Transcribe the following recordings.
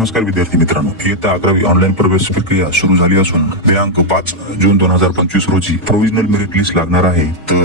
नमस्कार विद्यार्थी मित्रांनो, इयत्ता 11वी ऑनलाईन प्रवेश प्रक्रिया सुरू झाली असून दिनांक 5 जून 2025 रोजी प्रोव्हिजनल मेरिट लिस्ट लागणार आहे, तर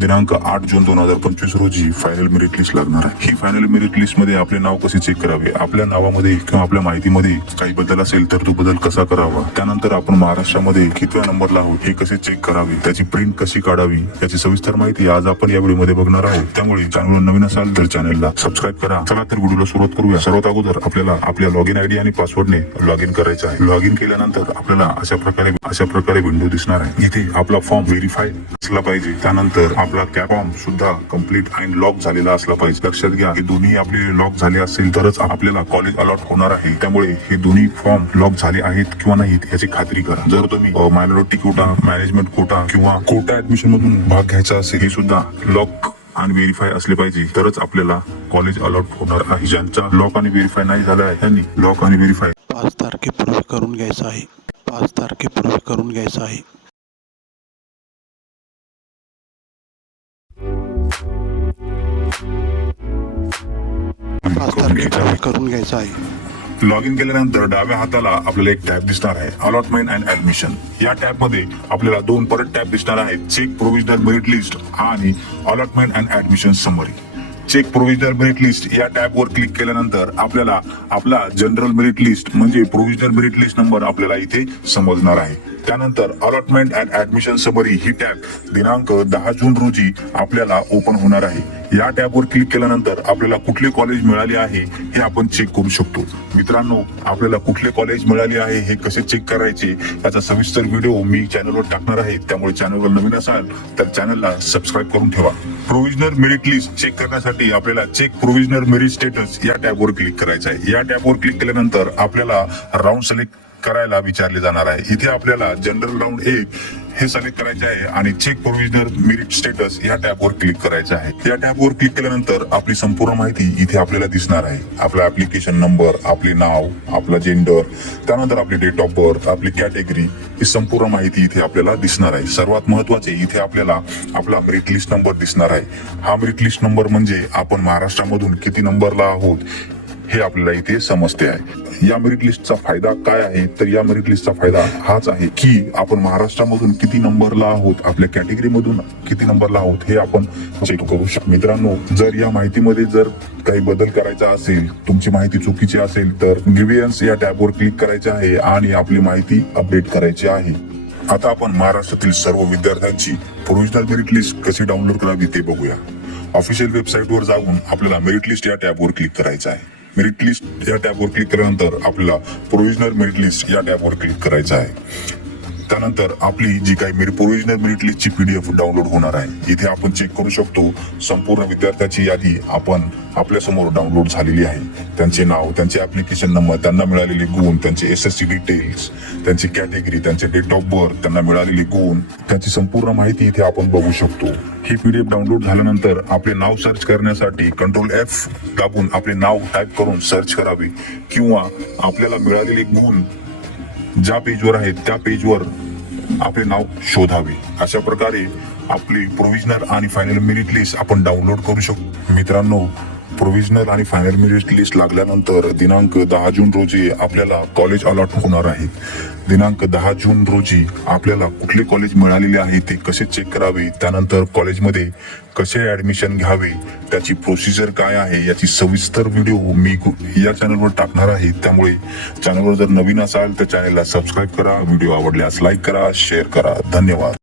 दिनांक 8 जून 2025 रोजी फायनल मेरिट लिस्ट लागणार आहे। ही फायनल मेरिट लिस्ट मध्ये आपले नाव कसे चेक करावे, आपल्या नावामध्ये किंवा आपल्या माहितीमध्ये काही बदल असेल तर तो बदल कसा करावा, त्यानंतर आपण महाराष्ट्रामध्ये कितव्या नंबरला आहोत हे कसे चेक करावे, त्याची प्रिंट कशी काढावी, याची सविस्तर माहिती आज आपण या व्हिडिओमध्ये बघणार आहोत। त्यामुळे चॅनलवर नवीन असाल तर चॅनलला सबस्क्राइब करा। चला तर व्हिडिओला सुरुवात करूया। सर्वात अगोदर आपल्याला आपल्या लॉग इन आयडी आणि पासवर्डने लॉग इन करायचं आहे। लॉग इन केल्यानंतर आपल्याला अशा प्रकारे विंडो दिसणार आहे। इथे आपला फॉर्म व्हेरीफाय असला पाहिजे, त्यानंतर आपला फॉर्म सुद्धा कंप्लीट आणि लॉक झालेला असला पाहिजे। लक्षात घ्या, हे दोन्ही आपले लॉक झाले असेल तरच आपल्याला कॉलेज अलॉट होणार आहे। त्यामुळे हे दोन्ही फॉर्म लॉक झाले आहेत किंवा नाहीत याची खात्री करा। जर तुम्ही मायनॉरिटी कोटा, मॅनेजमेंट कोटा किंवा कोटा ऍडमिशन मधून भाग घ्यायचा असेल, हे सुद्धा लॉक आणि व्हेरीफाय असले पाहिजे तरच आपल्याला कॉलेज अलॉट होणार आहे। ज्यांचा लॉक आणि व्हेरीफाय नाही झाला आहे त्यांनी लॉक आणि व्हेरीफाय 5 तारखेपूर्वी करून घ्यायचा आहे। 5 तारखेपूर्वी करून घ्यायचा आहे। 5 तारखेपूर्वी करून घ्यायचा आहे। लॉग इन केल्यानंतर डाव्या हाताला आपल्याला एक टॅब दिसणार आहे, अलॉटमेंट अँड ऍडमिशन। या टॅब मध्ये आपल्याला दोन परत टॅब दिसणार आहेत, चेक प्रोव्हिजनल मेरिट लिस्ट आणि allotment and admission summary. Check provisional merit list या टॅब वर क्लिक केल्यानंतर आपल्याला आपला जनरल मेरिट लिस्ट म्हणजे प्रोव्हिजनल मेरिट लिस्ट नंबर आपल्याला इथे समजणार आहे। त्यानंतर अलॉटमेंट अँड ऍडमिशन समरी ही टॅब दिनांक 10 जून रोजी आपल्याला ओपन होणार आहे। या टॅब वर क्लिक केल्यानंतर आपल्याला कुठले कॉलेज मिळाले आहे हे आपण चेक करू शकतो। मित्रांनो, आपल्याला कुठले कॉलेज मिळाले आहे हे कसे चेक करायचे याचा सविस्तर व्हिडिओ मी चॅनलवर टाकणार आहे। त्यामुळे चॅनलवर नवीन असाल तर चॅनलला सबस्क्राइब करून ठेवा। प्रोव्हिजनल मेरिट लिस्ट चेक करण्यासाठी आपल्याला चेक प्रोव्हिजनल मेरिट स्टेटस या टॅब वर क्लिक करायचं आहे। या टॅब वर क्लिक केल्यानंतर आपल्याला राऊंड सिलेक्ट करायला विचारले जाणार आहे। इथे आपल्याला जनरल राऊंड 1 हे सिलेक्ट करायचे आहे आणि चेक प्रोव्हिजनल मेरिट स्टेटस या टॅब वर क्लिक करायचं आहे। या टॅब वर क्लिक केल्यानंतर आपली संपूर्ण माहिती इथे आपल्याला दिसणार आहे। आपला ऍप्लिकेशन नंबर, आपले नाव, आपला जेंडर, त्यानंतर आपली डेट ऑफ बर्थ, आपली कॅटेगरी, ही संपूर्ण माहिती इथे आपल्याला दिसणार आहे। सर्वात महत्त्वाचे, इथे आपल्याला आपला मेरिट लिस्ट नंबर दिसणार आहे। हा मेरिट लिस्ट नंबर म्हणजे आपण महाराष्ट्रामधून किती नंबरला आहोत हे आपल्याला इथे समजते आहे। या मेरिट लिस्टचा फायदा काय आहे, तर या मेरिट लिस्टचा फायदा हाच आहे की आपण महाराष्ट्रामधून किती नंबरला आहोत, आपल्या कॅटेगरी मधून किती नंबरला आहोत हे आपण चेक करू शकतो। मित्रांनो, जर या माहितीमध्ये जर काही बदल करायचा असेल, तुमची माहिती चुकीची असेल तर ग्रीव्हन्स या टॅब वर क्लिक करायचे आहे आणि आपली माहिती अपडेट करायची आहे। आता आपण महाराष्ट्रातील सर्व विद्यार्थ्यांची प्रोव्हिजनल मेरिट लिस्ट कशी डाउनलोड करावी ते बघूया। ऑफिशियल वेबसाईट वर जाऊन आपल्याला मेरिट लिस्ट या टॅब वर क्लिक करायचं आहे। मेरिट लिस्ट या टॅब वर क्लिक केल्यानंतर आपल्याला प्रोव्हिजनल मेरिट लिस्ट या टॅब वर क्लिक करायचं आहे। त्यानंतर आपली जी काही प्रोव्हिजनल मेरिट लिस्टची PDF डाउनलोड होणार आहे। इथे आपण चेक करू शकतो संपूर्ण विद्यार्थ्यांची यादी आपण आपल्या समोर डाउनलोड झालेली आहे। त्यांचे नाव, त्यांचे ऍप्लिकेशन नंबर, त्यांना मिळालेले गुण, त्यांचे SSC डिटेल्स, त्यांची कॅटेगरी, त्यांचे डेट ऑफ बर्थ, त्यांना मिळालेले गुण, त्याची संपूर्ण माहिती इथे आपण बघू शकतो। ही PDF डाउनलोड झाल्यानंतर आपले नाव सर्च करण्यासाठी Ctrl F दाबून आपले नाव टाइप करून सर्च करावे किंवा आपल्याला मिळालेले गुण ज्या पेजवर आहेत त्या पेजवर आपले नाव शोधावे। अशा प्रकारे आपली प्रोव्हिजनल आणि फायनल मेरिट लिस्ट आपण डाउनलोड करू शकतो। मित्रांनो, प्रोव्हिजनल आणि फायनल मेरिट लिस्ट लागल्यानंतर दिनांक 10 जून रोजी आपल्याला कॉलेज अलॉट होणार आहे। दिनांक 10 जून रोजी आपल्याला कुठले कॉलेज मिळालेले आहे ते कसे चेक करावे, त्यानंतर कॉलेजमध्ये कसे ऍडमिशन घ्यावे, त्याची प्रोसिजर काय आहे याची सविस्तर व्हिडिओ मी या चॅनलवर टाकणार आहे। त्यामुळे चॅनलवर जर नवीन असाल तर चॅनलला सबस्क्राईब करा, व्हिडिओ आवडल्यास लाईक करा, शेअर करा। धन्यवाद।